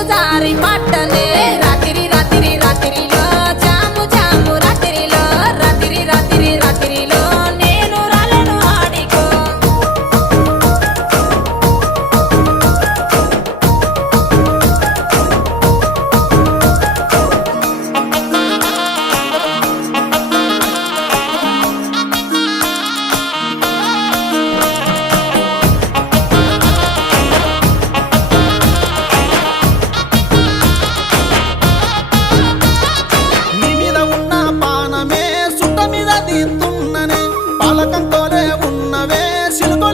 నీరు జారి పట్టనే రాత్రి రాత్రి రాత్రిలో జాము జాము రాత్రిలో రాత్రి రాత్రి రాత్రిలో నేను రాలేను ఆడికో నీ మీద ఉన్న పానమే సుట్ట మీద తీస్తున్ననే పాలకంతోనే ఉన్నవే సిలుక